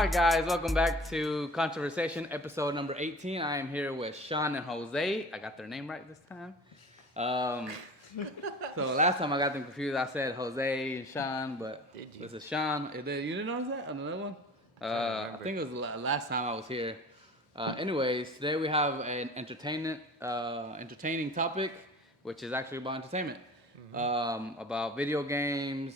Hi guys, welcome back to Controversation, episode number 18. I am here with Sean and Jose. I got their name right this time. Um, so last time I got them confused. I said Jose and Sean, but Did you? this is Sean. You didn't notice that? Another one? I think it was last time I was here. Anyways, today we have an entertaining topic, which is actually about entertainment, about video games,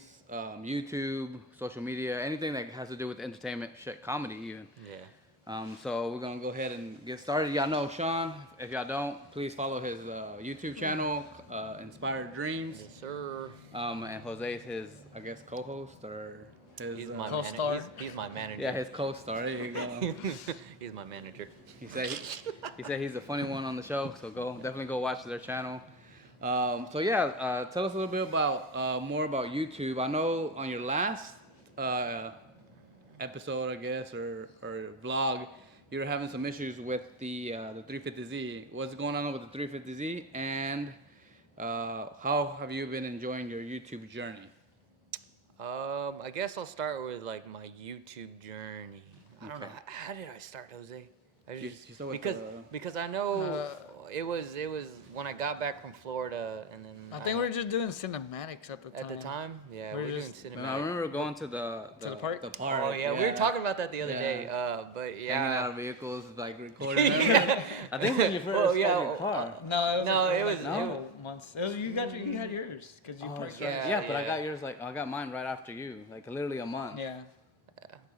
YouTube, social media, anything that has to do with entertainment, shit, comedy even. Yeah. So we're gonna go ahead and get started. Y'all know Sean. If y'all don't, please follow his YouTube channel, Inspired Dreams. Yes, sir. And Jose's his, I guess, co-host or his He's my co-star. He's my manager. yeah, his co-star. There you go. He's my manager. He said he's the funny one on the show. So definitely go watch their channel. Tell us a little bit about more about YouTube. I know on your last episode, I guess, or vlog, you were having some issues with the 350Z. What's going on with the 350Z, and how have you been enjoying your YouTube journey? I guess I'll start with like my YouTube journey. I don't know. How did I start, Jose? You start with because I know it was when I got back from Florida, and then I think we were just doing cinematics at the time. at the time. Yeah, We're we were doing just- cinematic. I remember going to the park? The park. Oh yeah, we were talking about that the other day. But Hanging out yeah. of vehicles, like recording. Remember? I think when you first got your car. No, it was- months. It was you had yours because you parked. yeah. yours. Yeah, but I got yours I got mine right after you, like literally a month. Yeah.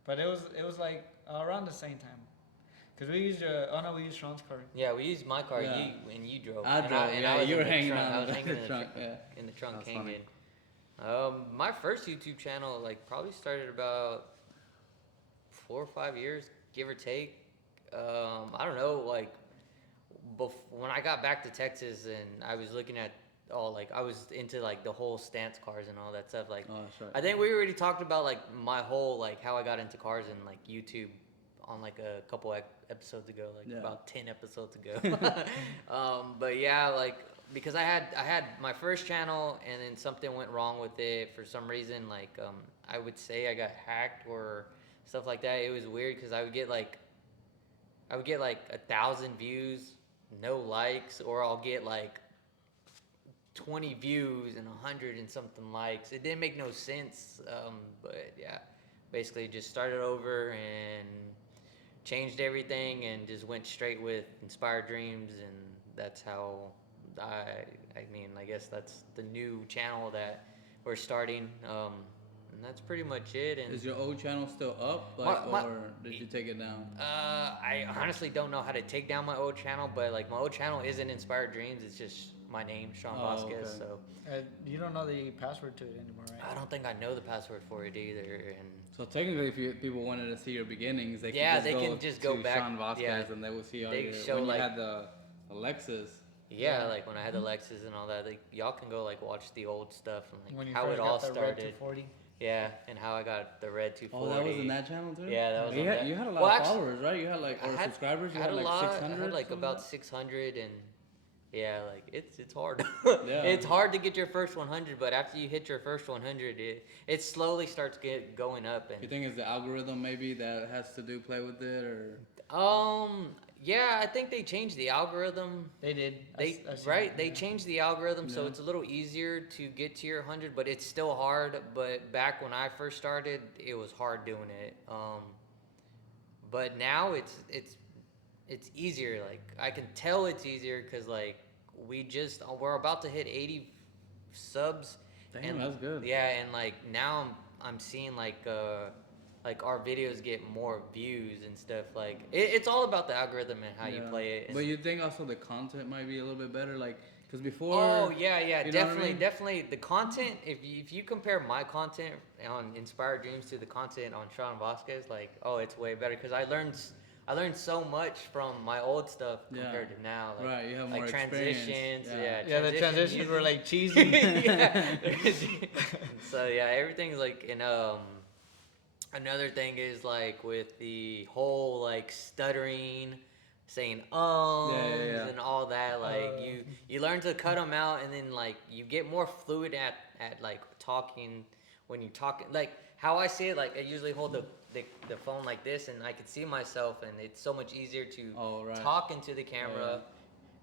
But it was like around the same time, because we used we used Sean's car. Yeah, we used my car. Yeah. You drove. I drove. And Yeah, I was you in were the hanging trunk. out I was in hanging the trunk. Yeah. in the trunk That's hanging. funny. My first YouTube channel probably started about 4 or 5 years, give or take. I don't know, when I got back to Texas and I was looking at I was into the whole stance cars and all that stuff. Oh, that's right. I think we already talked about my whole how I got into cars and YouTube on a couple episodes ago, about 10 episodes ago. But yeah, because I had my first channel and then something went wrong with it for some reason. I would say I got hacked or stuff like that. It was weird because I would get 1,000 views, no likes, or I'll get 20 views and 100 and something likes. It didn't make no sense. But yeah, basically just started over and changed everything and just went straight with Inspired Dreams, and that's how I guess that's the new channel that we're starting. And that's pretty much it. And Is your old channel still up, or did you take it down? I honestly don't know how to take down my old channel, but my old channel isn't Inspired Dreams. It's just my name, Sean Vasquez. Okay. So You don't know the password to it anymore, right? I don't think I know the password for it either. And So technically, if people wanted to see your beginnings, they can just go to back. Sean Vasquez, Yeah. and they will see all They your show, when you had the Lexus. yeah, when I had the Lexus and all that, y'all can go watch the old stuff and When you how first it all got the started. red 240. Yeah, and how I got the red 240. Oh, that was in that channel too. Yeah, that was on that. You had a lot Well, of actually, followers, right? You had or subscribers. You I had a lot. 600. I had something about like 600, and yeah, it's hard. Yeah. It's hard to get your first 100, but after you hit your first 100, it slowly starts going up. You think it's the algorithm maybe that has to play with it, or? Yeah, I think they changed the algorithm. They did. They changed the algorithm, so it's a little easier to get to your 100, but it's still hard. But back when I first started, it was hard doing it. But now it's easier. I can tell it's easier because we're about to hit 80 subs. Damn, and that's good. Yeah, and now I'm seeing our videos get more views and stuff. It's all about the algorithm and how you play it. But you think also the content might be a little bit better, because before. Oh yeah, you know definitely, what I mean? definitely. The content, if you compare my content on Inspired Dreams to the content on Sean Vasquez, it's way better because I learned so much from my old stuff compared to now. Right, you have more transitions. experience. Yeah, the transitions were cheesy. Yeah. So yeah, everything's in Another thing is with the whole stuttering, saying and all that. You learn to cut them out, and then you get more fluid at talking when you talk, like how I see it, like I usually hold the phone like this, and I can see myself, and it's so much easier to talk into the camera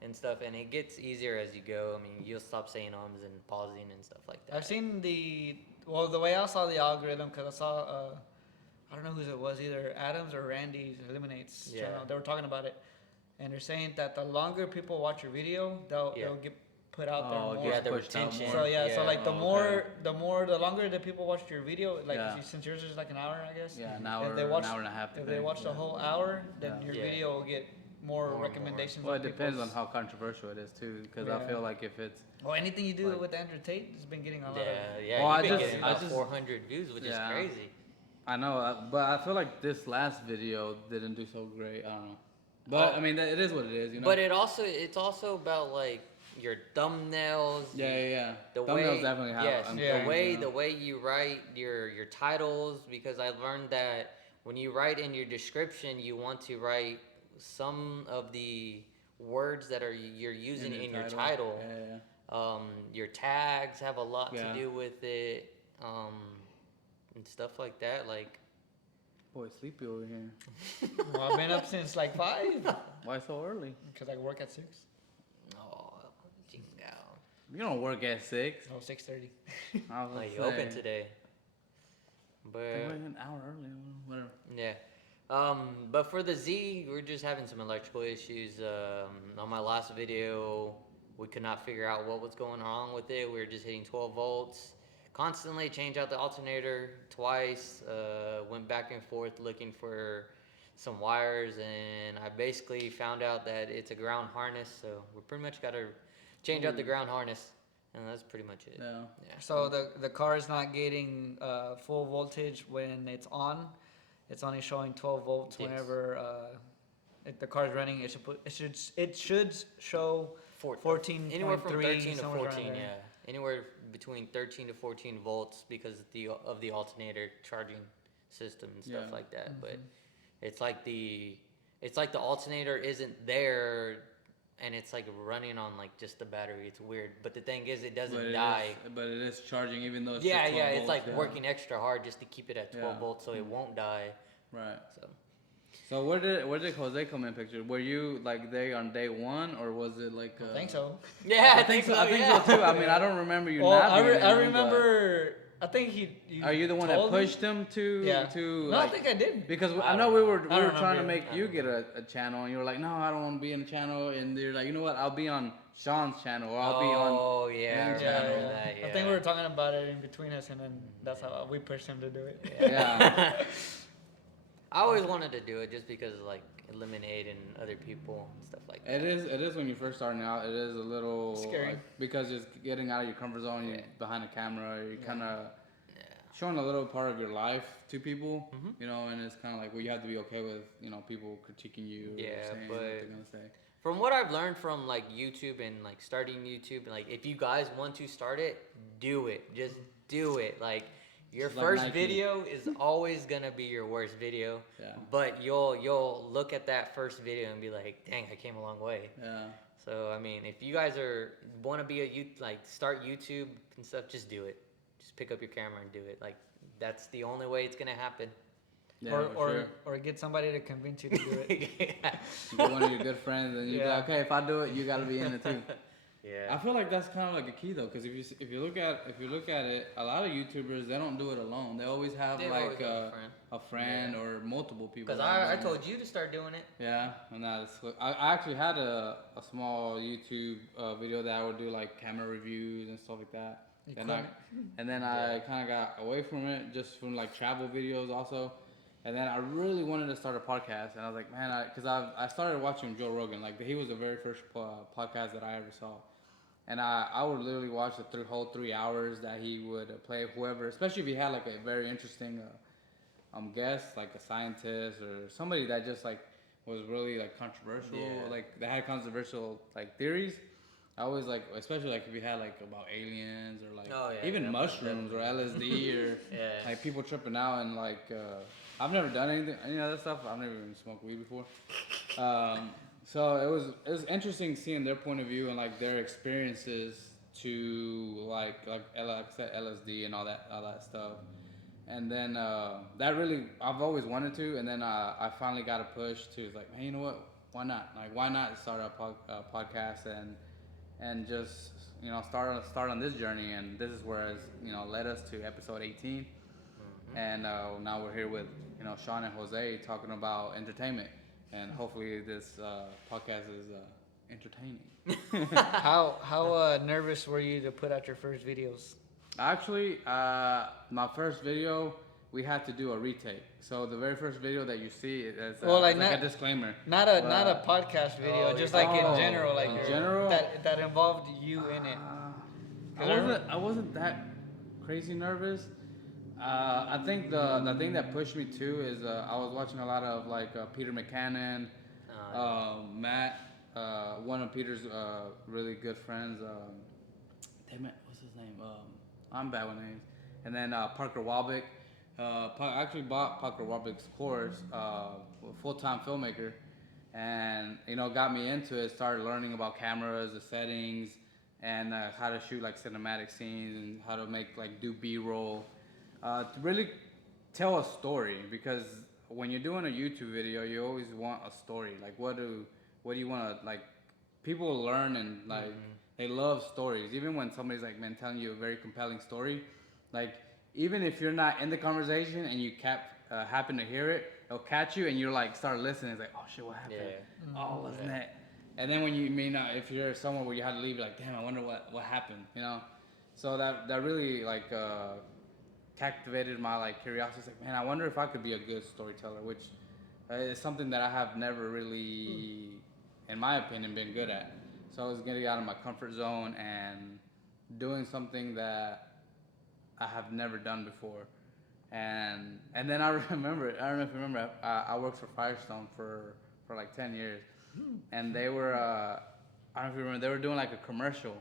and stuff, and it gets easier as you go. I mean, you'll stop saying ums and pausing and stuff like that. I've seen the way I saw the algorithm, because I saw I don't know whose it was, either Adams or Randy's Eliminates channel. They were talking about it, and they're saying that the longer people watch your video, they'll get put out there more. Yeah, the retention. So so like the longer the people watch your video, like since yours is like an hour, I guess. Yeah, an hour, if they watch, an hour and a half. If they watch the whole hour, then your video will get more recommendations. Well, it depends on how controversial it is too, because I feel like if it's anything you do with Andrew Tate has been getting a lot of. Well, you've been getting about 400 views, which is crazy. I know, but I feel like this last video didn't do so great. I don't know, but I mean, it is what it is, you know. But it's also about like your thumbnails. Yeah. The thumbnails way, definitely have. Yes, the way you write your titles, because I learned that when you write in your description, you want to write some of the words that you're using in your title. Your tags have a lot to do with it, and stuff like that. Like, boy, sleepy over here. Well, I've been up since like 5. Why so early? Because I work at 6. Oh, chingao. You don't work at 6. Oh, 6:30. I was you open today. But an hour early, whatever. Yeah. But for the Z, we're just having some electrical issues. On my last video, we could not figure out what was going on with it. We were just hitting 12 volts. Constantly change out the alternator twice. Went back and forth looking for some wires, and I basically found out that it's a ground harness. So we pretty much got to change out the ground harness, and that's pretty much it. Yeah. So the car is not getting full voltage when it's on. It's only showing 12 volts whenever the car is running. It should show 14. Anywhere from 13 to 14. Yeah, anywhere between 13 to 14 volts because of the alternator charging system and stuff like that. Mm-hmm. But it's like the alternator isn't there, and it's like running on like just the battery. It's weird, but the thing is, it doesn't die. But it is charging, even though it's just 12 volts, it's like working extra hard just to keep it at 12 volts, so it won't die. Right. So where did Jose come in picture? Were you like there on day one, or was it like? I think so. Yeah, I think so. I think so too. I mean, I don't remember you. Well, I remember. I think he. Are you the one that pushed him to? Yeah. To no, like, I think I did. Because I know we were trying to make you get a channel, and you were like, no, I don't want to be in a channel, and you're like, you know what? I'll be on Sean's channel, or I'll be on. Oh yeah, channel. I think we were talking about it in between us, and then that's how we pushed him to do it. Yeah. I always wanted to do it just because like eliminating other people and stuff like that. It is when you're first starting out. It is a little scary because it's getting out of your comfort zone. You're behind a camera. You're kind of showing a little part of your life to people, you know, and it's kind of like, well, you have to be okay with, you know, people critiquing you. Yeah, saying but what they're gonna say. From what I've learned from like YouTube and like starting YouTube, like if you guys want to start it, do it. Just do it. Like. Your first video is always gonna be your worst video, but you'll look at that first video and be like, "Dang, I came a long way." Yeah. So I mean, if you guys want to be start YouTube and stuff, just do it. Just pick up your camera and do it. Like that's the only way it's gonna happen. Yeah, or get somebody to convince you to do it. Get one of your good friends, and you're like, okay, if I do it, you gotta be in it too. Yeah. I feel like that's kind of like a key though, because if you look at it, a lot of YouTubers, they don't do it alone. They always have a friend or multiple people. Because I told you to start doing it. Yeah, and I actually had a small YouTube video that I would do like camera reviews and stuff like that. And then I kind of got away from it, just from like travel videos also. And then I really wanted to start a podcast, and I was like, man, because I started watching Joe Rogan. Like he was the very first podcast that I ever saw. And I would literally watch the whole 3 hours that he would play whoever, especially if he had like a very interesting guest, like a scientist or somebody that just like was really like controversial, like they had controversial like theories. I always like, especially like if you had like about aliens or like even mushrooms or LSD or like people tripping out and like I've never done anything, any of that stuff. I've never even smoked weed before. So it was interesting seeing their point of view and like their experiences to like I said, LSD and all that stuff. And then that really I've always wanted to, and then I finally got a push to like, hey, you know what? Why not? Like, why not start a podcast and just start on this journey? And this is where it's led us to episode 18, and now we're here with Sean and Jose talking about entertainment, and hopefully this podcast is entertaining. How nervous were you to put out your first videos? Actually, my first video, we had to do a retake. So the very first video that you see is like a disclaimer. Not a podcast video, just like in general, like in general that involved you in it. I wasn't that crazy nervous. I think the thing that pushed me too is I was watching a lot of like Peter McCannon, Matt, one of Peter's really good friends. Damn it, what's his name? I'm bad with names. And then Parker Walbeck. I actually bought Parker Walbeck's course, full-time filmmaker, and got me into it. Started learning about cameras, the settings, and how to shoot like cinematic scenes and how to do B-roll to really tell a story. Because when you're doing a YouTube video, you always want a story. Like what do you want to people learn and they love stories. Even when somebody's telling you a very compelling story, even if you're not in the conversation and you happen to hear it, it'll catch you and you're start listening. It's like, oh shit, what happened? Yeah. Oh, wasn't that? And then when you if you're somewhere where you had to leave, you're like, damn, I wonder what happened, So that really captivated my curiosity. It's like, man, I wonder if I could be a good storyteller, which is something that I have never really, in my opinion, been good at. So I was getting out of my comfort zone and doing something that I have never done before. And then I remember, I don't know if you remember, I worked for Firestone for 10 years. And they were, I don't know if you remember, they were doing a commercial.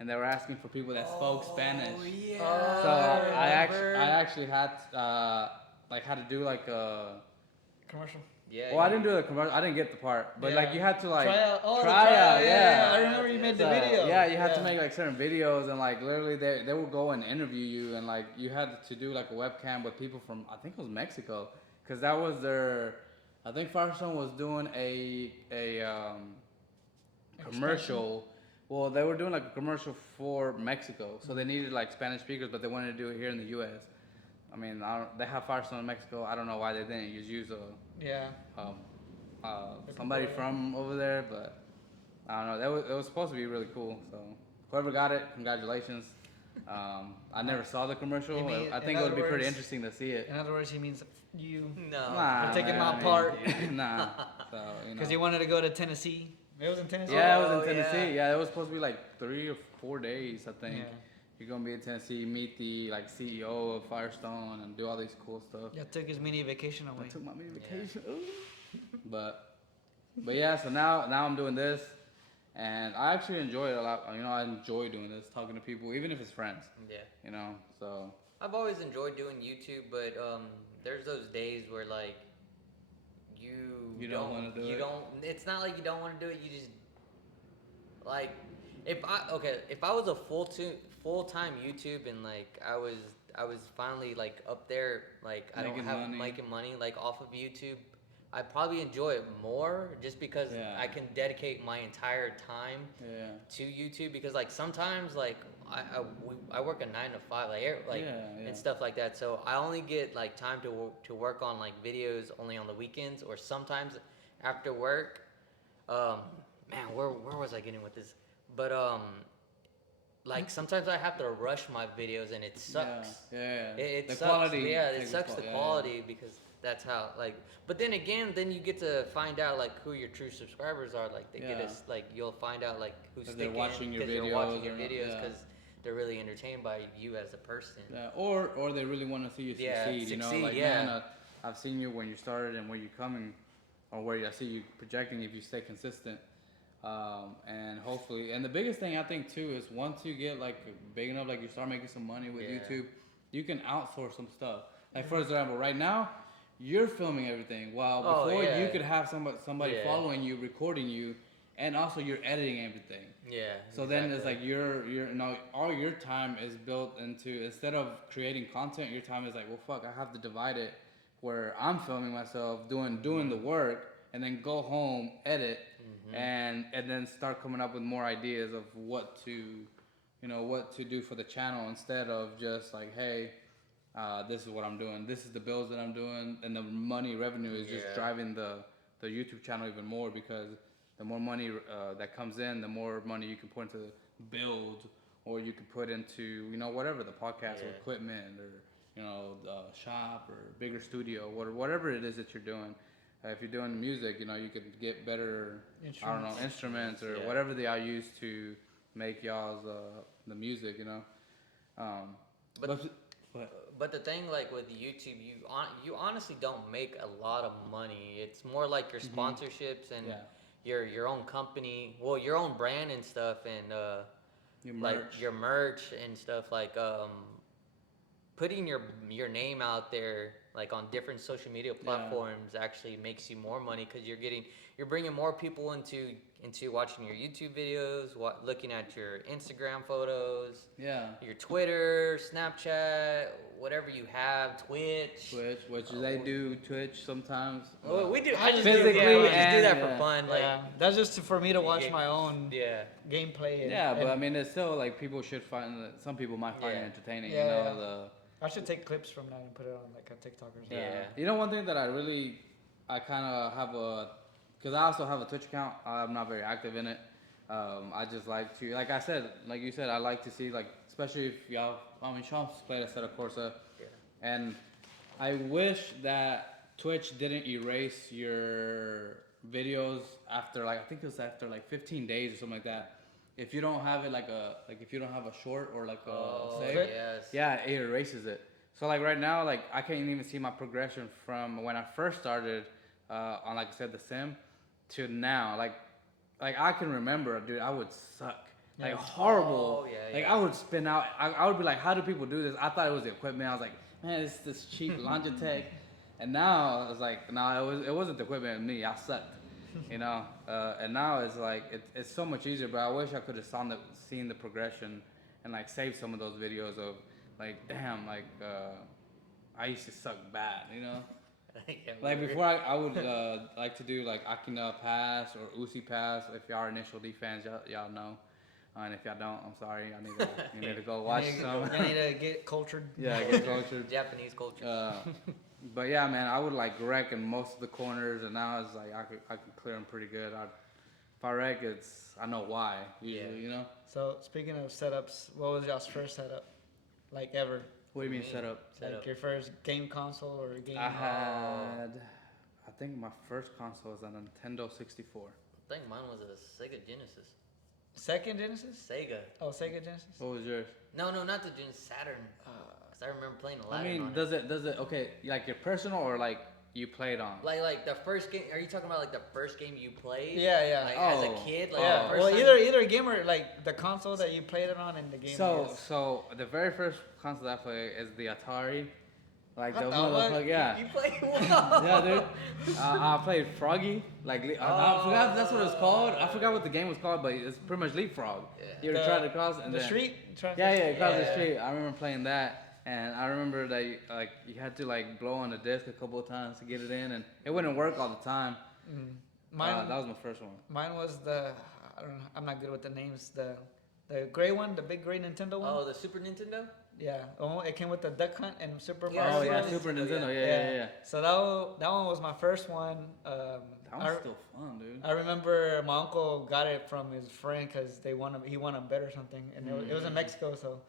And they were asking for people that spoke Spanish. Yeah. So I actually had had to do a commercial. Yeah. Well, I didn't do the commercial. I didn't get the part, but you had to try out. Yeah. I remember you made the video. Yeah, you had to make certain videos, and literally they would go and interview you, and you had to do a webcam with people from, I think it was Mexico, because that was their. I think Firestone was doing a commercial. Well, they were doing a commercial for Mexico, so they needed Spanish speakers, but they wanted to do it here in the U.S. I mean, they have Firestone in Mexico. I don't know why they didn't use somebody from over there, but I don't know. It was supposed to be really cool. So whoever got it, congratulations. I never saw the commercial. I think it would be pretty interesting to see it. In other words, he means you. No. Nah, taking my part. Nah. So because you wanted to go to Tennessee. It was in Tennessee. Yeah, it was in Tennessee. Yeah, it was supposed to be 3 or 4 days, I think. Yeah. You're gonna be in Tennessee, meet the CEO of Firestone, and do all these cool stuff. Yeah, took his mini vacation away. I took my mini vacation. Yeah. But yeah, so now I'm doing this, and I actually enjoy it a lot. I enjoy doing this, talking to people, even if it's friends. Yeah. So. I've always enjoyed doing YouTube, but there's those days where you don't want to do it. It's not like you don't want to do it. You just if I was a full-time YouTube and I was finally up there making money off of YouTube, I probably enjoy it more just because I can dedicate my entire time to YouTube, because sometimes I work a 9 to 5 and stuff like that, so I only get time to work on videos only on the weekends, or sometimes after work. Man, where was I getting with this? But sometimes I have to rush my videos and it sucks. Yeah. It the sucks. Quality yeah, it sucks the quality because that's how But then again, then you get to find out who your true subscribers are. They get us you'll find out who's sticking, they're watching your videos because they're really entertained by you as a person. Yeah, or they really want to see you succeed. Man, I've seen you when you started and where you're coming, or where I see you projecting if you stay consistent. And hopefully, and the biggest thing I think too is once you get big enough, you start making some money with YouTube, you can outsource some stuff. For example, right now, you're filming everything. While before you could have somebody following you, recording you, and also you're editing everything. Yeah. So then it's like all your time is built into, instead of creating content, your time is like, well, fuck, I have to divide it where I'm filming myself doing the work, and then go home, edit, and then start coming up with more ideas of what to do for the channel, instead of just like, hey, this is what I'm doing, this is the bills that I'm doing, and the revenue is just driving the YouTube channel even more, because the more money that comes in, the more money you can put into build, or you can put into whatever, the podcast or equipment, or the shop, or bigger studio, whatever it is that you're doing. If you're doing music, you could get better instruments or whatever they are used to make y'all's the music, But the thing, like with YouTube, you honestly don't make a lot of money. It's more like your sponsorships and your own company, well, your own brand and stuff, and your merch and stuff, like putting your name out there, like on different social media platforms, actually makes you more money, because you're bringing more people into watching your YouTube videos, looking at your Instagram photos, your Twitter, Snapchat, whatever you have, Twitch, which they do Twitch sometimes. Well, we do. I just physically, do, we just do that for fun. Like, that's just for me to watch my own gameplay. But I mean, it's still like, people should find that, some people might find it entertaining. I should take clips from that and put it on like a TikTok or something. One thing that I kind of have because I also have a Twitch account. I'm not very active in it. I just like to, like you said, I like to see, like, especially if Sean's played a set of Corsa, and I wish that Twitch didn't erase your videos after, like, I think it was after like 15 days or something like that. If you don't have it if you don't have a short or like a save, it erases it. So like right now, like, I can't even see my progression from when I first started on, like I said, the sim, to now. Like I can remember, dude, I would suck. Like horrible. I would spin out. I would be like, how do people do this? I thought it was the equipment. I was like, man, it's this cheap Logitech. And now I was like, no, it wasn't the equipment, me. I sucked. And now it's like it's so much easier. But I wish I could have seen the progression and like saved some of those videos of like, damn, like I used to suck bad, Like before, I would like to do like Akina Pass or Uzi Pass. If y'all are Initial D fans, y'all know. And if y'all don't, I'm sorry. You need to go watch some. You need to get cultured. Yeah, get cultured. Japanese culture. But yeah, man, I would like wreck in most of the corners, and now it's like I could clear them pretty good. If I wreck, I know why. Usually, So speaking of setups, what was y'all's first setup, like ever? What do you mean setup? Like your first game console or game? I think my first console was a Nintendo 64. I think mine was a Sega Genesis. Second Genesis? Sega. Oh, Sega Genesis. What was yours? No, not the Genesis, Saturn. Cause I remember playing a lot. I mean, does it okay? Like your personal or like you played on? Like the first game. Are you talking about like the first game you played? Yeah. Like as a kid, like yeah. the first Well, time? either game or like the console that you played it on and the game. So the very first console I played is the Atari. Like the what? You played what? Yeah, dude. I played Froggy. Like I forgot that's what it was called. I forgot what the game was called, but it's pretty much Leapfrog. Yeah. You ever tried to cross and the then, street? Across the street. I remember playing that, and I remember that you had to like blow on the disc a couple of times to get it in, and it wouldn't work all the time. Mine, that was my first one. Mine was I don't know. I'm not good with the names. The gray one, the big gray Nintendo one. Oh, the Super Nintendo. Yeah, it came with the Duck Hunt and Super Yeah, Mario. Oh yeah, Bros. Super Nintendo. Yeah. So that one was my first one. That was still fun, dude. I remember my uncle got it from his friend because he won a bet or something, and it was in Mexico. So,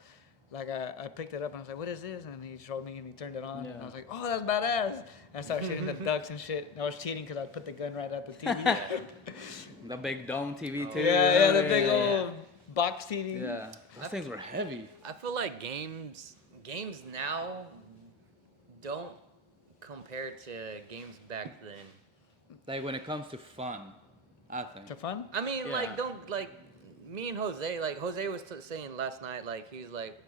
like I picked it up and I was like, "What is this?" And he showed me and he turned it on, and I was like, "Oh, that's badass!" And I started shooting the ducks and shit. And I was cheating because I put the gun right at the TV. The big dome TV too. Yeah, the big old box TV. Yeah, those things were heavy. I feel like games now don't compare to games back then. Like when it comes to fun, I think. To fun? I mean, like me and Jose, like Jose was saying last night, like he was like,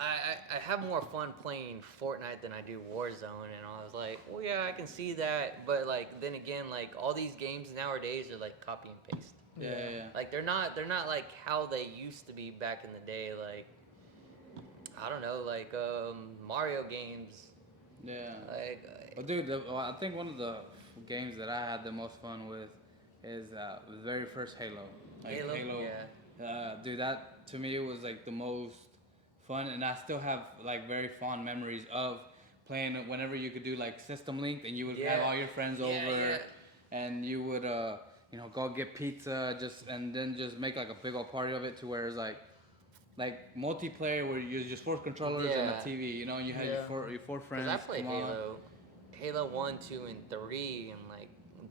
I have more fun playing Fortnite than I do Warzone, and I was like, well, yeah, I can see that, but like then again, like all these games nowadays are like copy and paste. Yeah. Like they're not like how they used to be back in the day. Like I don't know, like Mario games. Yeah. Like Well, dude, I think one of the games that I had the most fun with is the very first Halo. Like Halo, yeah. Dude, that to me was like the most fun, and I still have like very fond memories of playing it whenever you could do like system link, and you would have Yeah. all your friends Yeah, over, yeah. and you would go get pizza, and then just make like a big old party of it to where it's like multiplayer where you just four controllers and a Yeah. TV, and you had Yeah. your four friends. Because I played come on. Halo 1, 2, and 3, and like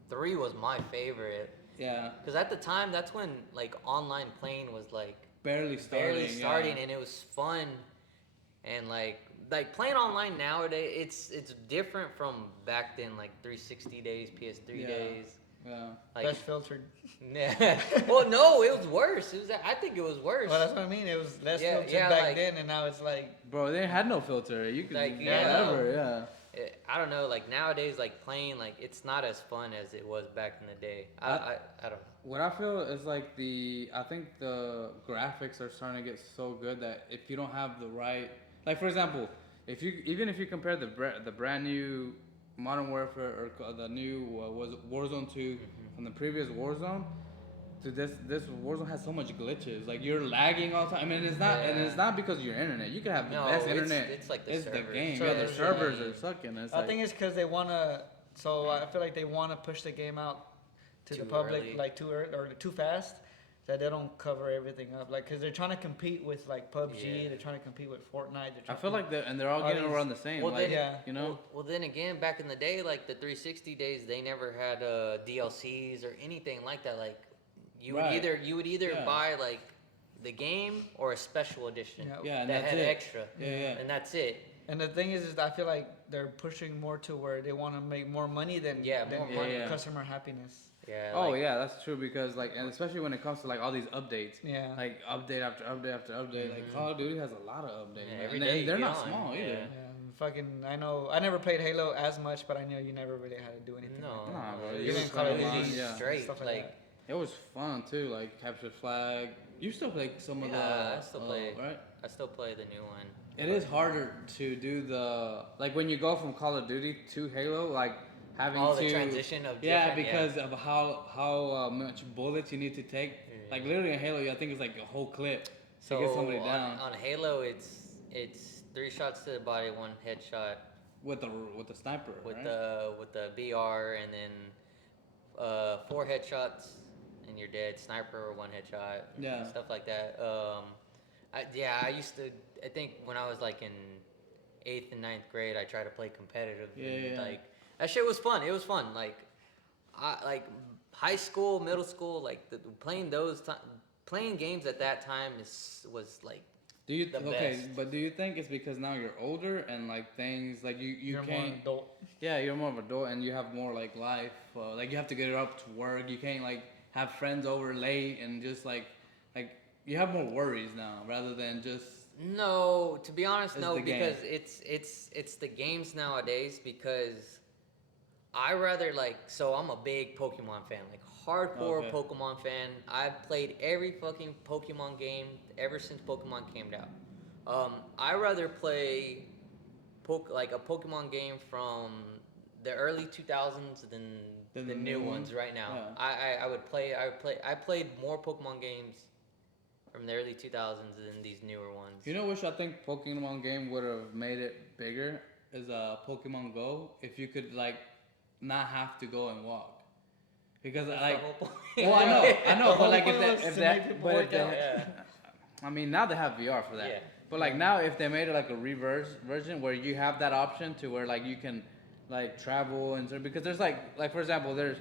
3 was my favorite. Yeah, Because at the time, that's when like online playing was like barely starting. and it was fun, and like playing online nowadays, it's different from back then, like 360 days, PS3 Yeah. days. Yeah. Like, Less filtered. yeah. Well, no, it was worse. I think it was worse. Well, that's what I mean. It was less Yeah, filtered yeah, back like- then, and now it's like, Bro, they had no filter. You could Like, do yeah. whatever. Yeah. I don't know. Like nowadays, like playing, like it's not as fun as it was back in the day. I don't know. What I feel is like I think the graphics are starting to get so good that if you don't have the right, like for example, even if you compare the brand new Modern Warfare or the new was Warzone 2 from the previous Warzone to this Warzone has so much glitches. Like you're lagging all the time. I mean, it's not because of your internet. You can have the No, best it's- internet. it's like the the servers. game. Yeah, the Servers, servers yeah. are sucking. It's I like, think it's because they want to, so I feel like they want to push the game out to Too the public early. like too early or too fast, that they don't cover everything up. Like, because they're trying to compete with like PUBG, Yeah. they're trying to compete with Fortnite. I feel like they're all all getting these- around the same. Well, like, then, yeah. you know. Well, then again, back in the day, like the 360 days, they never had DLCs or anything like that. Like you Right. would either Yeah. buy like the game or a special edition Yeah. Yeah, and that that's had it. extra, Yeah. and that's it. And the thing is I feel like they're pushing more to where they want to make more money than Yeah, than more money. Yeah. customer happiness. Yeah. Oh like, yeah, that's true because like, and especially when it comes to like all these updates, Yeah. like update after update after update. Like Call of Duty has a lot of updates, Yeah, man. every and day they're you not get on, small yeah. either. Yeah, fucking. I know. I never played Halo as much, but I know you never really had to do anything. no, like that. Nah, bro, it you was just play really online, yeah. straight. Stuff like Like, that. It was fun too, like capture flag. You still play some of the, Yeah, I still play. right? I still play the new one. It is harder to do the like when you go from Call of Duty to Halo, like having Oh, to the transition of yeah, different- because of how much bullets you need to take. Yeah. Like literally in Halo, I think it's like a whole clip So to get somebody down on Halo, it's 3 shots to the body, 1 headshot with the sniper, with right? the BR, and then 4 headshots and you're dead. Sniper, 1 headshot. Yeah. Stuff like that. I used to. I think when I was like in 8th and 9th grade, I tried to play competitive. and, Yeah. Like that shit was fun. It was fun. Like like high school, middle school, like playing games at that time was like. Do you the okay? best. But do you think it's because now you're older and like things like you You're more can't? adult. Yeah, you're more of an adult and you have more like life. Like you have to get up to work. You can't like have friends over late and just like you have more worries now rather than just. No, to be honest, It's no, the game. because it's the games nowadays. Because I rather so I'm a big Pokemon fan, like hardcore Okay. Pokemon fan. I've played every fucking Pokemon game ever since Pokemon came out. I rather play a Pokemon game from the early 2000s than the new ones right now. Yeah. I played more Pokemon games from the early 2000s than these newer ones. You know, which I think Pokemon game would have made it bigger is Pokemon Go. If you could like not have to go and walk, because That's like, the whole point. well, I know, The but like whole if point was that, to make people but if work out. they, I mean, now they have VR for that. Yeah. But like now, if they made it like a reverse version where you have that option to where like you can like travel and because there's like for example, there's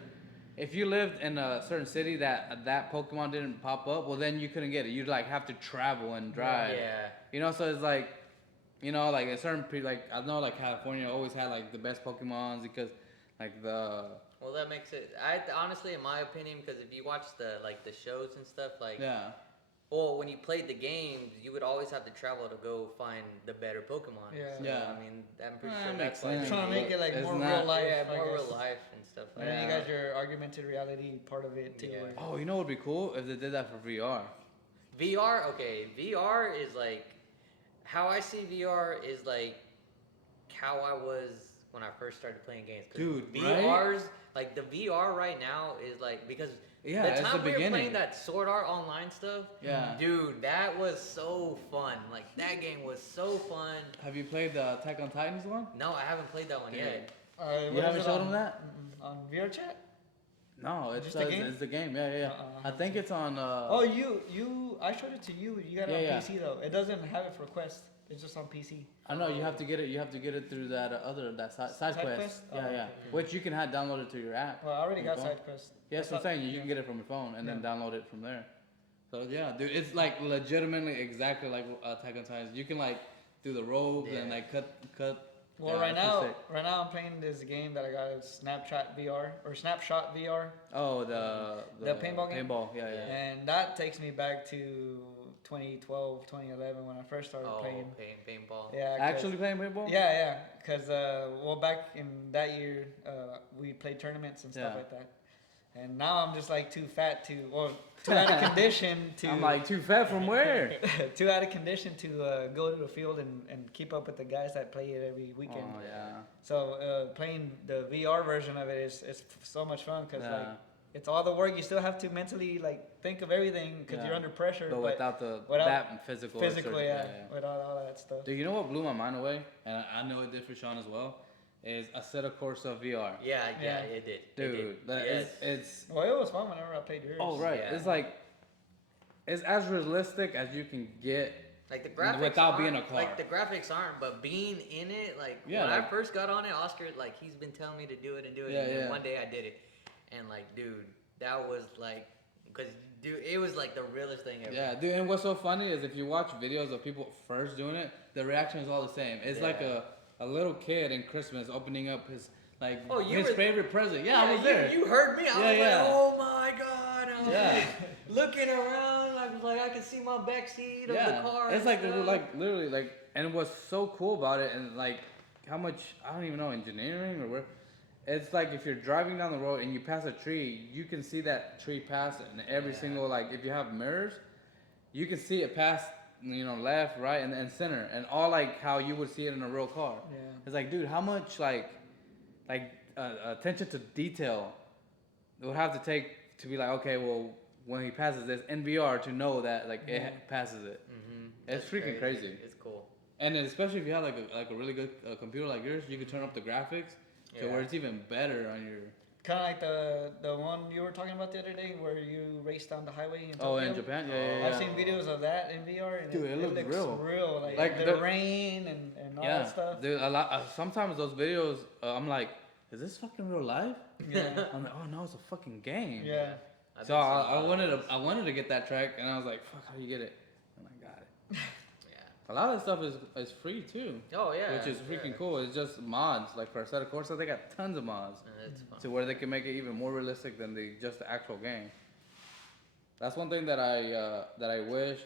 if you lived in a certain city that Pokemon didn't pop up, well then you couldn't get it. You'd like have to travel and drive. Yeah. You know, so it's like, like a certain I know like California always had like the best Pokemons because like the Well, that makes it. I honestly, in my opinion, because if you watch the shows and stuff, like yeah Well, when you played the games, you would always have to travel to go find the better Pokemon. Yeah. So, Yeah. I mean, I'm pretty That sure makes that's why. sense. Trying to make it like It's more not- real life. Yeah, I more guess. real life and stuff like And then you Yeah. got your augmented reality part of it too. Yeah. where- Oh, you know what would be cool if they did that for VR. VR, okay. VR is like how I see VR is like how I was when I first started playing games. 'Cause Dude, VR's like the VR right now is like because Yeah, the it's time the we were beginning. playing that Sword Art Online stuff, Yeah. dude, that was so fun. Like that game was so fun. Have you played the Attack on Titans one? No, I haven't played that one Dude. yet. what You is haven't it showed on- him that? on VR chat? No, it's Just the game? It's the game. Yeah, yeah. Uh-uh. I think it's on. Oh, I showed it to you. You got it on Yeah, yeah. PC though. It doesn't have it for Quest. It's just on PC. I know you have to get it. You have to get it through that side Side quest. quest? Yeah, Oh, yeah. okay. Which you can have downloaded to your app. Well, I already on your got phone. Side Quest. Yeah, that's what I'm saying. You yeah. can get it from your phone and then Yeah. download it from there. So yeah, dude, it's like legitimately exactly like Attack on Titans. You can like do the robes and Yeah. like cut. Well, yeah, right it's now, sick. I'm playing this game that I got. It's Snapchat VR or Snapshot VR, Oh, the paintball game? Paintball, yeah, yeah. and that takes me back to 2012, 2011 when I first started Oh, playing. paintball. Yeah, 'cause- Actually playing paintball? Yeah, because well, back in that year, we played tournaments and stuff Yeah. like that. And now I'm just like too fat to, or too out of condition to. I'm like too fat from where? too out of condition to go to the field and keep up with the guys that play it every weekend. Oh yeah. So playing the VR version of it is so much fun because Yeah. like it's all the work. You still have to mentally like think of everything because Yeah. you're under pressure. But without without that physical. physically, exertion, yeah, without all that stuff. Dude, you know what blew my mind away, and I know it did for Sean as well, is Assetto Corsa VR. Yeah, Yeah. it did. Dude, that yes. it's Well, it was fun whenever I played yours. oh right, Yeah. it's like it's as realistic as you can get. Like the graphics Without being aren't- a car. Like the graphics aren't, but being in it, like Yeah, when I like- first got on it, Oscar, like he's been telling me to do it and do it, Yeah, and then yeah. one day I did it, and like, dude, that was like, because dude, it was like the realest thing ever. Yeah, dude, and what's so funny is if you watch videos of people first doing it, the reaction is all the same. It's like Yeah. a little kid in Christmas opening up his like Oh, you his were- favorite present. Yeah, I was there. You heard me. I Yeah, was yeah. like, oh my god. I was Yeah. like, looking around, I was like, I could see my back seat of Yeah, the car. it's and like stuff. like literally like, and what's so cool about it, and like how much I don't even know engineering or where. It's like if you're driving down the road and you pass a tree, you can see that tree pass, and every Yeah. single like if you have mirrors, you can see it pass, left, right, and center, and all like how you would see it in a real car. Yeah. It's like, dude, how much like attention to detail it would have to take to be like, okay, well, when he passes this in VR to know that like Yeah. it passes it. Mhm. It's That's freaking crazy. It's cool. And then especially if you have like a really good computer like yours, you could turn up the graphics to Yeah. where it's even better on your. Kind of like the one you were talking about the other day where you raced down the highway in Oh, Tokyo. in Japan, yeah. I've seen videos of that in VR, and Dude, it looks real. like, Like the the- rain and all Yeah, that stuff. dude. A lot. Sometimes those videos, I'm like, is this fucking real life? Yeah, I'm like, oh no, it's a fucking game. yeah. I've So been I seeing a lot wanted of to I wanted to get that track, and I was like, fuck, how do you get it? And I got it. Yeah. A lot of that stuff is free too, Oh yeah. which is freaking yeah. cool. It's just mods. Like for Assetto Corsa, they got tons of mods That's fun. to where they can make it even more realistic than just the actual game. That's one thing that I wish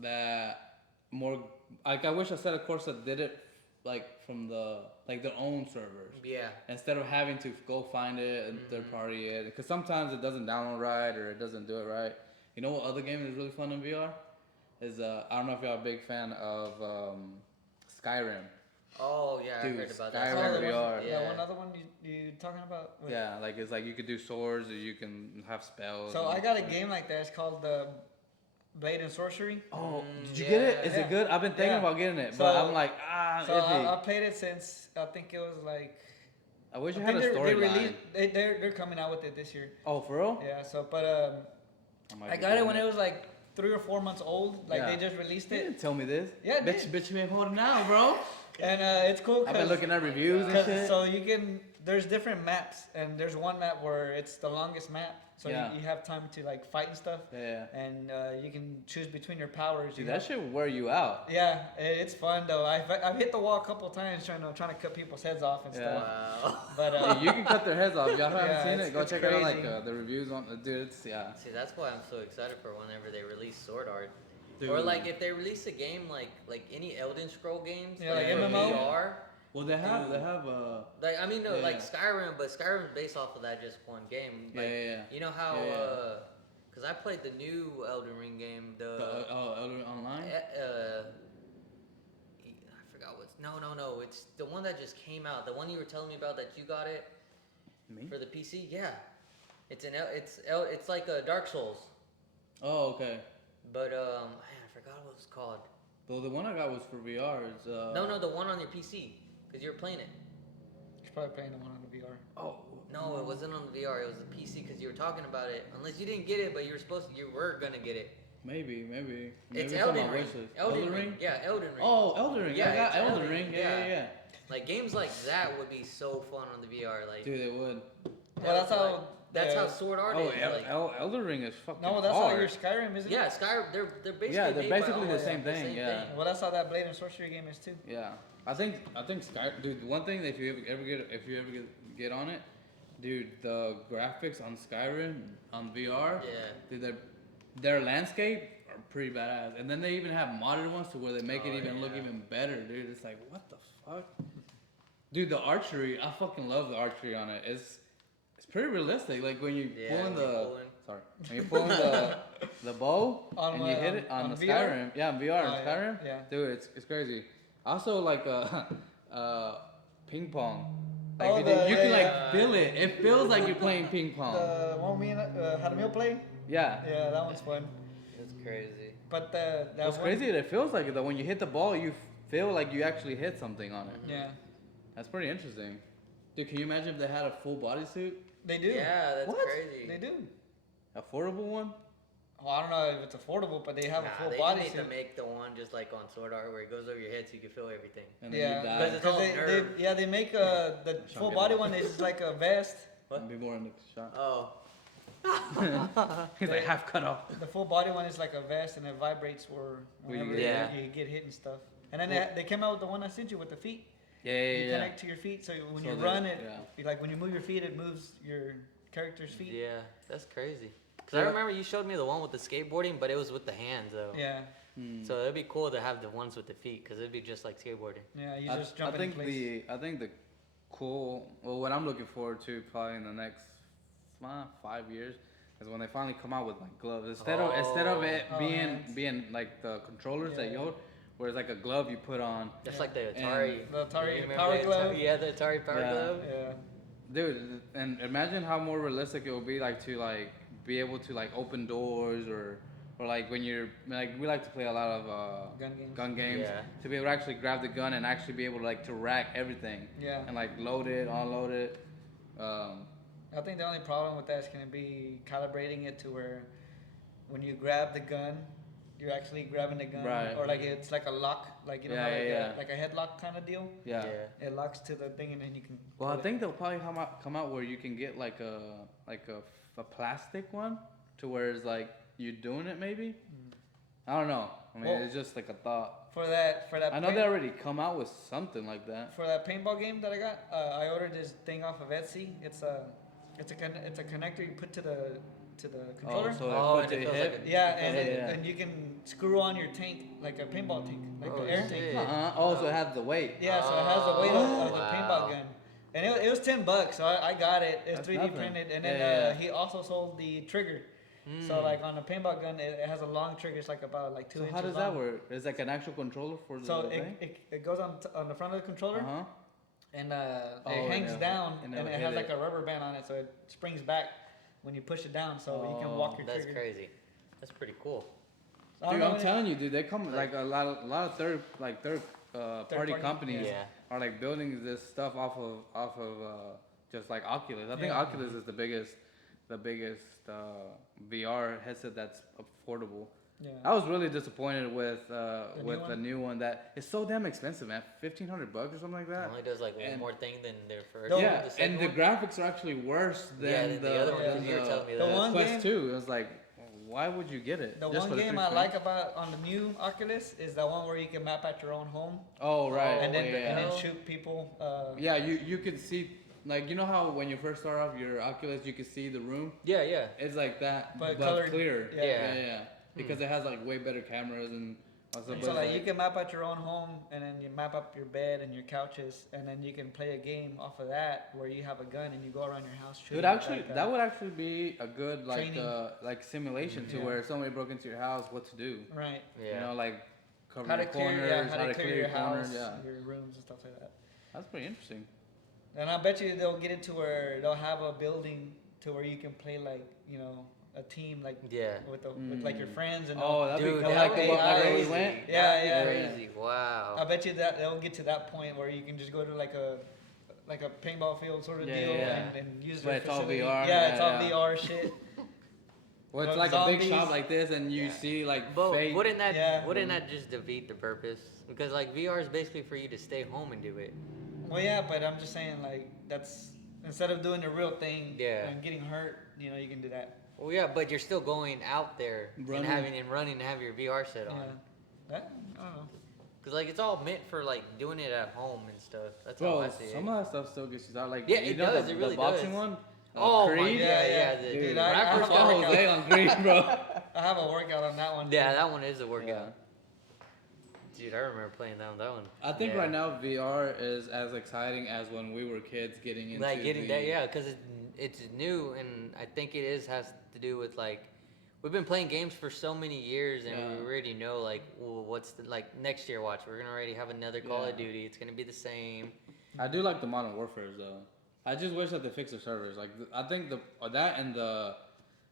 that more like I wish Assetto Corsa did it like from their own servers. Yeah. Instead of having to go find it and third party it, because sometimes it doesn't download right or it doesn't do it right. You know what other game is really fun in VR? Is I don't know if y'all are a big fan of Skyrim. Oh yeah, I Dude, heard about Skyrim that. Oh, the VR. one, Yeah. that one other one you talking about? With- Yeah, like it's like you could do swords or you can have spells. So and- I got a game like that. It's called Blade and Sorcery. Oh, did you Yeah, get it? Is yeah. it good? I've been thinking Yeah. about getting it, So- but I'm like So iffy. I played it since I think it was like. I wish I it had a think storyline. they're coming out with it this year. Oh, for real? Yeah. So, but might I be got it getting when it was like 3 or 4 months old. Like Yeah. they just released You it, didn't tell me this. Yeah, it bitch, did. bitch, you ain't holding out, bro. and it's cool. I've been looking at reviews and 'cause- shit. so you can there's different maps, and there's one map where it's the longest map, so Yeah. you have time to like fight and stuff, Yeah. and you can choose between your powers. Dude, You that have- shit will wear you out. Yeah, it's fun though. I've hit the wall a couple times trying to cut people's heads off and Yeah. stuff. Wow. But Dude, you can cut their heads off. Y'all haven't Yeah, seen it's- it? Go it's check out like crazy. the reviews on. Dude, it's yeah. See, that's why I'm so excited for whenever they release Sword Art. Dude. Or like if they release a game like any Elden Scroll games, Yeah, like for MMO? VR. Well, they have Like I mean, no, Yeah. like Skyrim, but Skyrim's based off of that just one game. Like, yeah. You know how? Yeah. Cause I played the new Elden Ring game. Elder Online. I forgot what's. No. It's the one that just came out. The one you were telling me about that you got it Me? for the PC. Yeah, it's like a Dark Souls, Oh, okay. but man, I forgot what it's called. Well, the one I got was for VR. It's No, the one on your PC, cause you were playing it. you're probably playing the one on the VR. Oh. No, it wasn't on the VR. It was the PC because you were talking about it. Unless you didn't get it, but you were gonna get it. Maybe. It's on Elden my Ring. wish list. Elden Ring. Yeah, Elden Ring. Oh, Elden Ring. Yeah, I got it's Elden Elden Ring. Ring, Yeah. yeah. Like games like that would be so fun on the VR. Like Dude, it would. Well, that's how. that's how the- Sword Art Oh, is. Like, Elden Ring is fucking No, that's hard. how your Skyrim, isn't yeah, it? Skyrim. They're basically Yeah, they're made by basically the almost same thing, yeah. Well, that's how that Blade and Sorcery game is too. Yeah, I think dude. One thing that if you ever get on it, dude, the graphics on Skyrim on VR, Yeah. dude, their landscape are pretty badass, and then they even have modern ones to where they make it Oh, even look yeah. even better, dude. It's like what the fuck, dude. The archery, I fucking love the archery on it. It's pretty realistic. Like when you Yeah, pulling when you're the pulling. when you're pulling the bow On and you what, hit it on on the VR? Skyrim, yeah, on VR Oh, on yeah, Skyrim, yeah. dude, it's crazy. Also like ping pong. Like Oh, you the- can yeah, like yeah. feel it. It feels like you're playing ping pong. The one me and had a meal play. Yeah. Yeah, that one's fun. That's crazy. But that What's one, crazy? It feels like it though. When you hit the ball, you feel like you actually hit something on it. Yeah, That's pretty interesting. Dude, can you imagine if they had a full bodysuit, they do. Yeah, that's What? crazy. They do. affordable one? Well, I don't know if it's affordable, but they have a full they body just need to suit. make the one just like on Sword Art where it goes over your head so you can feel everything. And then Yeah, you Because die. it's all they nerve. they make the Sean, full get body it. one is like a vest. What? Be more in the shot. Oh, He's like half cut off. The full body one is like a vest and it vibrates whenever Yeah. you get hit and stuff. And then Well- they came out with the one I sent you with the feet. Yeah, You yeah. connect to your feet, so when So you that- run it, yeah. like when you move your feet, it moves your character's feet. yeah, that's crazy. Because I Yeah. remember you showed me the one with the skateboarding, but it was with the hands though. Yeah, Hmm. So it'd be cool to have the ones with the feet because it'd be just like skateboarding. yeah, you I, just I jump in think place. I think the cool what I'm looking forward to probably in the next 5 years is when they finally come out with like gloves instead of it Oh, being hands. being like the controllers that Yeah. you hold, where it's like a glove you put on. That's Yeah. like the And Atari. the Atari You remember Power the Glove? Yeah, the Atari Power Yeah. Glove. Yeah, Dude, and imagine how more realistic it will be like to like be able to like open doors or like when you're like we like to play a lot of gun games. Yeah. to be able to actually grab the gun and actually be able to like to rack everything Yeah, and like load it, unload it. I think the only problem with that is gonna be calibrating it to where when you grab the gun, you're actually grabbing the gun, Right. or like it's like a lock, like you know, Yeah, how like, yeah, A, like a headlock kind of deal. Yeah. It locks to the thing, and then you can. Well, I pull it. think they'll probably come out where you can get like a plastic one to where it's like you're doing it maybe. I don't know. I mean, Well- it's just like a thought. for that I know they already come out with something like that. for that paintball game that I got, I ordered this thing off of Etsy. It's a connector you put to the controller. Oh, so Oh, they and put it the feels hip. like a- yeah, and Yeah, then yeah. and you can screw on your tank like a paintball tank, like Oh, the air shit. tank. Oh, so it has the weight. Yeah, so it has the weight Oh, of the wow. paintball gun. And it was $10, so I got it. It's That's 3D nothing. printed, and then Yeah. he also sold the trigger. So Mm. like on the paintball gun, it has a long trigger. It's like about like 2 So inches how does long. that work? Is like an actual controller for the So thing? it goes on the front of the controller, Uh-huh. and Oh, it hangs yeah. down, And and it'll it hit has it. like a rubber band on it, so it springs back when you push it down, so you can walk your That's trigger. crazy. That's pretty cool. I don't Dude, know I'm telling you, dude, they come like a lot of third party party, companies yeah. are like building this stuff off of just like Oculus. I think Yeah. Oculus is the biggest VR headset that's affordable. Yeah. I was really disappointed with new the one? new one that it's so damn expensive, man. $1,500 or something like It that. only does like one And- more thing than their first. No, Yeah, the second and the one. graphics are actually worse than Yeah, than the other one, yeah. 'cause you were telling me The that. one Quest game- 2. It was like, why would you get it? The Just one for the game free I screen? like about on the new Oculus is the one where you can map out your own home Oh right, and then yeah. and then shoot people. Yeah, you could see, like, you know how when you first start off your Oculus, you could see the room. Yeah, yeah. It's like that, But but colored- clear. yeah. Yeah, yeah. Because it has like way better cameras and all stuff. And but so it's like you can map out your own home and then you map up your bed and your couches and then you can play a game off of that where you have a gun and you go around your house shooting. Dude, actually, like, that would actually be a good training. like simulation to Yeah. where somebody broke into your house, what to do. right. Yeah. You know, like cover How to your clear, corners, yeah, how to clear your corners. house, Yeah, your rooms and stuff like that. that's pretty interesting. And I bet you they'll get it to where they'll have a building to where you can play like, you know, a team like Yeah. with like your friends and Oh, they'll- that'd Dude, be cool. that Like would the be one like where we crazy. went. Yeah, That'd be yeah. crazy. Wow. I bet you that they'll get to that point where you can just go to like a paintball field sort of Yeah, deal yeah. And use But their it's all facility. VR, Yeah, yeah, it's all yeah. VR shit. Well, it's No, like a big zombies. shop like this, and you Yeah. see like But fake. wouldn't that Yeah. just defeat the purpose? Because like VR is basically for you to stay home and do it. Well, yeah, but I'm just saying like that's instead of doing the real thing Yeah. and getting hurt, you know, you can do that. Well, yeah, but you're still going out there Running. and running and have your VR set Yeah. on. That I don't know. Cause like it's all meant for like doing it at home and stuff. That's how I Bro, see some it. of that stuff still gets you out. Like, Yeah, you it know does, The, it really the boxing does. one. Oh my Creed? god, Yeah, yeah, yeah. the, Dude, Dude, when I I first have saw a workout. Jose on Creed, bro. I have a workout on that one. yeah, too. that one is a workout. Yeah. Dude, I remember playing that one. I think Yeah. right now VR is as exciting as when we were kids getting into Like getting the, that, yeah, because it's new, and I think it has to do with like we've been playing games for so many years, and Yeah. we already know like well, what's the, like next year. Watch, we're gonna already have another Call of Yeah. Duty. It's gonna be the same. I do like the Modern Warfares though. I just wish that they fix the servers. Like I think that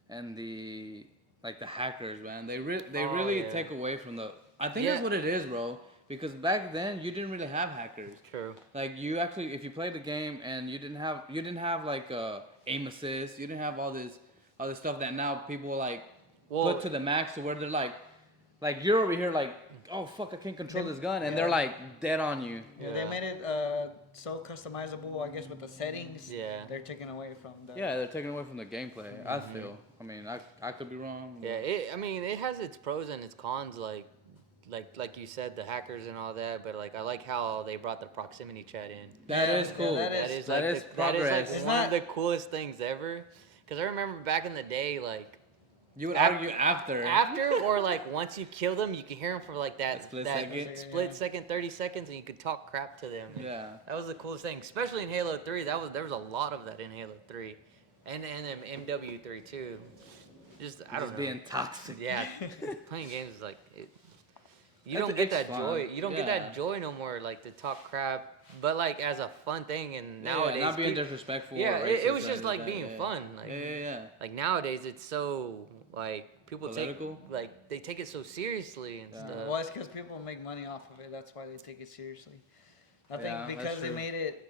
and the like the hackers, man. They Oh, really yeah. take away from the. I think Yeah. that's what it is, bro. Because back then you didn't really have hackers. True. Like you actually, if you played the game and you didn't have like aim assist, you didn't have all this stuff that now people like Well- put to the max to where they're like you're over here like, oh fuck, I can't control this gun, and they're Yeah. like dead on you. Yeah, they made it so customizable, I guess, with the settings. Yeah. They're taking away from the. Yeah, they're taking away from the gameplay. I feel. I mean, I could be wrong. but- Yeah, I mean, it has its pros and its cons, like you said, the hackers and all that. But like, I like how they brought the proximity chat in. That Yeah, is yeah, cool. that That is- is that like is that is like progress. It's one not- of the coolest things ever. Because I remember back in the day, like You would Af- argue after. after or like once you kill them, you can hear them for like that Split that second. split second, 30 seconds, and you could talk crap to them. Yeah. That was the coolest thing, especially in Halo 3. There was a lot of that in Halo 3, and then MW3 too. Just I don't Just know. being toxic. Yeah, playing games is like it, you It's- don't get it's that fun. joy. You don't get Yeah. that joy no more, like to talk crap. But like as a fun thing, and Yeah, nowadays, not being peop- disrespectful. yeah, or it was racist or just like anything, being yeah. fun. Like, Yeah. like nowadays, it's so like people Political? take like they take it so seriously and Yeah. stuff. Well, it's because people make money off of it. That's why they take it seriously. I think Yeah, that's because they true. made it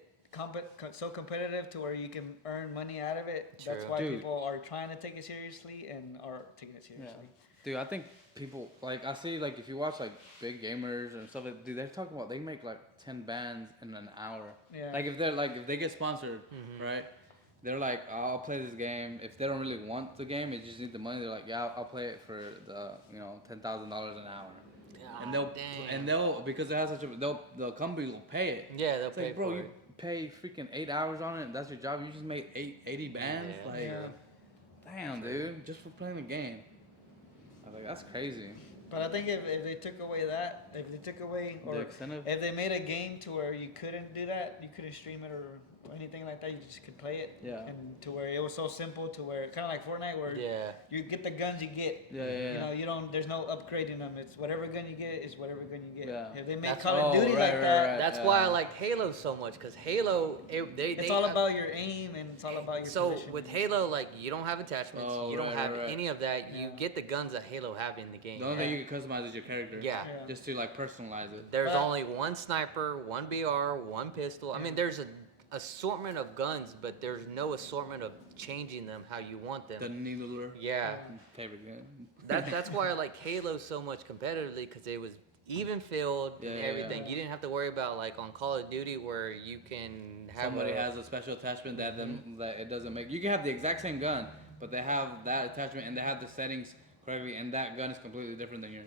so competitive to where you can earn money out of it. That's True. why Dude. people are trying to take it seriously and are taking it seriously. Dude, I think people like I see like if you watch like big gamers and stuff, like, dude, they're talking about they make like 10 bands in an hour. Yeah. Like if they get sponsored, Mhm. right? They're like, I'll play this game. If they don't really want the game, they just need the money. They're like, yeah, I'll play it for the $10,000 an hour. And God damn. they'll because it has such a the company will pay it. yeah, they'll It's pay like, bro, for you it. pay freaking 8 hours on it. That's your job. You just made 80 bands. Yeah. Like, Yeah. damn, dude, just for playing the game. I was like, that's crazy. But I think if they took away that, if they took away, or The incentive. if they made a game to where you couldn't do that, you couldn't stream it or anything like that, you just could play it. Yeah. And to where it was so simple to where, kind of like Fortnite, where Yeah. you get the guns you get. Yeah, yeah, You know, yeah. there's no upgrading them. It's whatever gun you get is whatever gun you get. Yeah. If they make That's- Call of oh, Duty right, like right, that, right. That's Yeah. why I like Halo so much, because Halo, it's all about your aim and it's all about your So position. with Halo, like you don't have attachments, Oh, you don't right, have right. any of that. You Yeah. get the guns that Halo have in the game. The only thing you can customize is your character. Yeah. Yeah. Just to like personalize it. There's But- only one sniper, one BR, one pistol. I mean, there's assortment of guns, but there's no assortment of changing them how you want them. The needler. Yeah, Favorite gun. that's why I like Halo so much competitively, because it was even filled and everything. You didn't have to worry about like on Call of Duty where you can have Somebody has a special attachment that that it doesn't make. You can have the exact same gun, but they have that attachment and they have the settings correctly, and that gun is completely different than yours.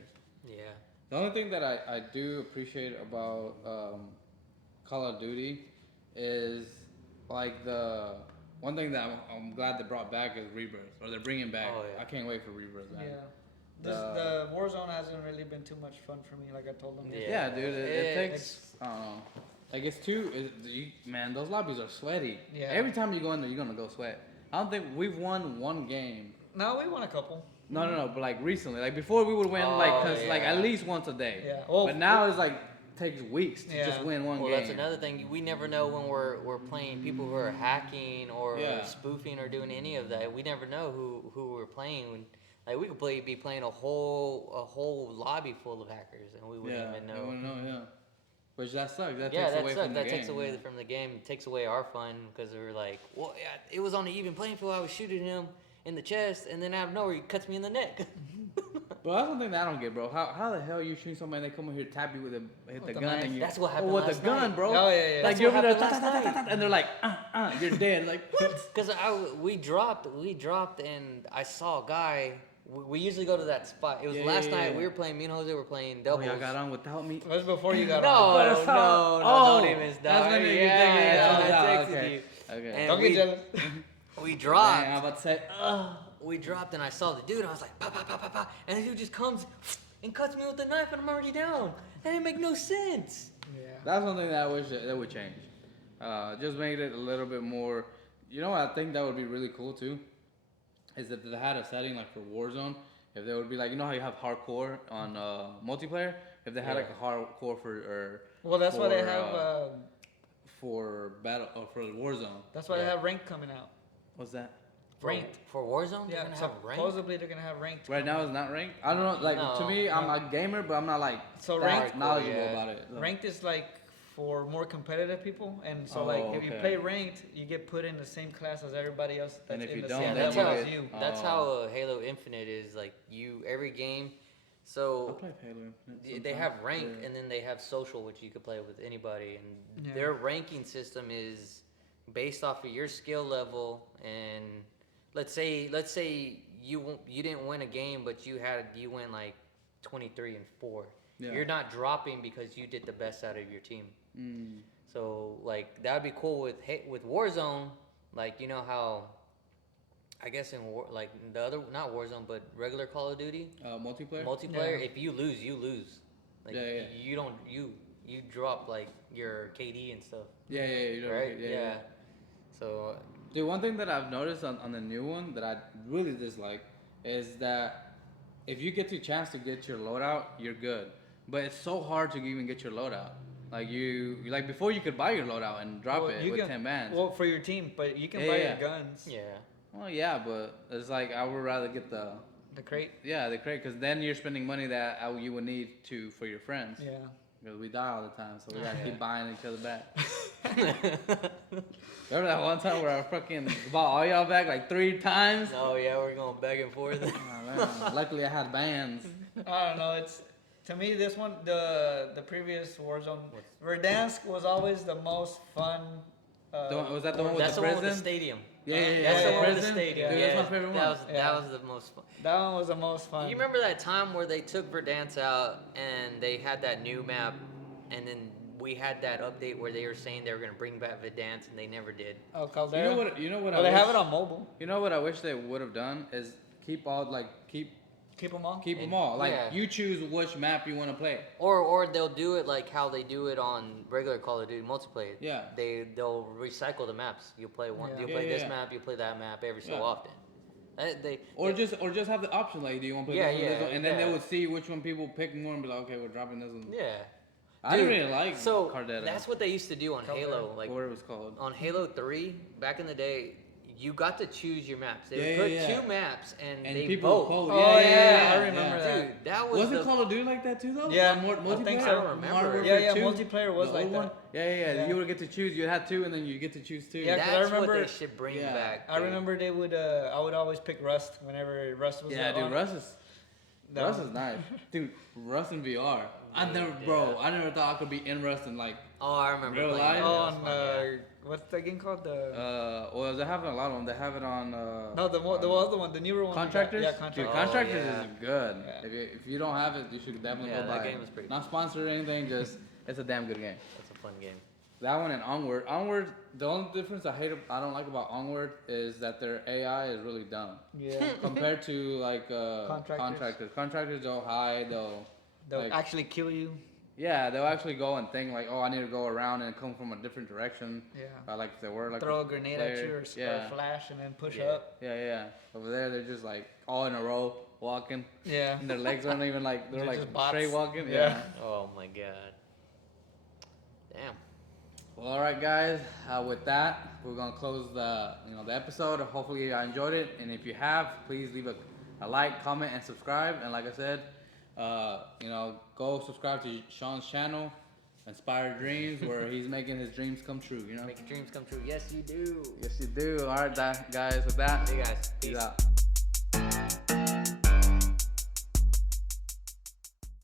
Yeah. The only thing that I do appreciate about Call of Duty is like the one thing that I'm glad they brought back is Rebirth, or they're bringing back. Oh, yeah. I can't wait for Rebirth, man. Yeah. The Warzone hasn't really been too much fun for me, like I told them. Yeah, dude, it takes. I don't know. Like it's man, those lobbies are sweaty. Yeah. Every time you go in there, you're gonna go sweat. I don't think we've won one game. No, we won a couple. No, but like recently, like before we would win like at least once a day. Yeah. Well, but now it's like takes weeks to just win one game. Well, that's another thing. We never know when we're playing people who are hacking or spoofing or doing any of that. We never know who we're playing. Like we could be playing a whole lobby full of hackers, and we wouldn't even know. You wouldn't know, yeah. Which that sucks. That Yeah, takes away from the that game. takes away from the game. It takes away our fun because we're like, well, yeah, it was on the even playing field. I was shooting him in the chest, and then out of nowhere, he cuts me in the neck. Bro, that's one thing that I don't get, bro. How the hell you shooting somebody and they come over here tap you with the gun knife. and you? That's what happened with last the gun, night. bro. Oh, yeah. Like That's you're what over there, happened last night. and they're like, you're dead. Like what? Because we dropped, and I saw a guy. We usually go to that spot. It was last night. We were playing. Me and Jose were playing doubles. Oh, y'all got on without me. It was before you got No, on. don't even start. That's when you I texted okay. you. Okay. And Don't get jealous. We dropped. Man, I'm about to say, We dropped, and I saw the dude. I was like, pa pa pa pa pa, and the dude just comes and cuts me with the knife, and I'm already down. That didn't make no sense. Yeah. that's one thing that I wish that would change. Just made it a little bit more. You know what I think that would be really cool too, is if they had a setting like for Warzone. If they would be like, you know how you have hardcore on multiplayer. If they had like a hardcore for Well, that's why they have. For battle or for Warzone. That's why they have ranked coming out. What's that? Ranked. For Warzone, they're Yeah, gonna have ranked. supposedly they're gonna have ranked. Right now it's not ranked. I don't know. Like to me, I'm a gamer, but I'm not like So that ranked- knowledgeable about it. So. Ranked is like for more competitive people, and so like if you okay. play ranked, you get put in the same class as everybody else. That's And if in you the don't, same then that's level how as you. that's how Halo Infinite is. Like every game. I So play Halo Infinite they sometimes. have ranked, and then they have social, which you could play with anybody. And Yeah. their ranking system is based off of your skill level. And let's say you didn't win a game, but you went like 23-4. Yeah. You're not dropping because you did the best out of your team. Mm. So like that would be cool with Warzone. Like you know how, I guess in like the other, not Warzone but regular Call of Duty Multiplayer. If you lose, you lose. Like you don't you drop like your KD and stuff. Yeah. You know, Right? Yeah. So Dude, one thing that I've noticed on the new one that I really dislike is that if you get the chance to get your loadout, you're good. But it's so hard to even get your loadout. Like like before you could buy your loadout and drop it with 10 bands. Well, for your team, but you can buy your guns. yeah. Well, yeah, but it's like I would rather get the crate. Yeah, the crate, because then you're spending money that you would need for your friends. Yeah. Because we die all the time, so we gotta keep buying each other back. Remember that one time where I fucking bought all y'all back like 3 times? Oh yeah, we're going back and forth. Oh, man. Luckily I had bands. I don't know. It's to me this one the previous Warzone Verdansk was always the most fun. Was that the one with That's the the one prison? with the stadium. Yeah. That's the one with the Prison? stadium. Dude, that's my favorite one. That was the most fun. That one was the most fun. You remember that time where they took Verdansk out and they had that new map, and then we had that update where they were saying they were gonna bring back Verdansk, and they never did. Oh, Caldera. You know what? Well, they have it on mobile. You know what I wish they would have done is keep Keep them all. Keep them all. Like Yeah. you choose which map you want to play. Or they'll do it like how they do it on regular Call of Duty multiplayer. Yeah. They'll recycle the maps. You'll play one. Yeah. You'll Yeah, play yeah, this yeah. map. You'll play that map every so Yeah. often. Just have the option like, do you want to play Yeah, this one, this yeah, one? And then yeah. they would see which one people pick more and be like, okay, we're dropping this one. Yeah. I didn't Dude, really like so Cardetta. that's what they used to do on Caldera. Halo. Like or whatever it was called. on Halo 3 back in the day, you got to choose your maps. They Yeah, would put yeah, yeah. two maps and And they people vote. vote. Oh, yeah, I remember that. Dude, that was Wasn't the Call of Duty like that too, though? Yeah, More I multiplayer. think so. I don't remember. Modern Yeah, Warfare yeah, 2, multiplayer was the like old that. one. Yeah. Yeah. You would get to choose. You had 2, and then you get to choose 2. Yeah, 'cause I That's what remember- they should bring Yeah. back. I dude. remember they would. I would always pick Rust whenever Rust was. Yeah, dude, on. Russ is No. Rust is nice, dude. Rust in VR. I never, Yeah. bro. I never thought I could be in Rust and like. Oh, I remember. Real playing life? that. Oh, That was on fun, yeah. what's the game called? The Well, they have a lot of them. They have it on. no, the other one, the newer one. Contractors. Yeah, Dude, contractors. Contractors yeah. is good. Yeah. If you don't have it, you should definitely Yeah, go that buy game it. was pretty Not sponsored or anything. Just it's a damn good game. That's a fun game. That one and Onward. Onward. The only difference I don't like about Onward is that their AI is really dumb Yeah, compared to like Contractors. contractors. Contractors they'll hide. they'll Like- actually kill you. Yeah, they'll actually go and think like, oh, I need to go around and come from a different direction. Yeah. Like if they were like Throw a grenade at you or, yeah. or flash and then push Yeah. up. Yeah. Over there, they're just like all in a row walking, Yeah. and their legs aren't even like they're They're like just bots. straight walking. Yeah. Oh my god. Damn. Well, all right, guys. With that, we're gonna close the the episode. Hopefully, you enjoyed it, and if you have, please leave a like, comment, and subscribe. And like I said, go subscribe to Sean's channel, Inspired Dreams, where he's making his dreams come true. Make your dreams come true. Yes, you do. Yes, you do. All right, guys. With that, Hey guys. peace Peace. out.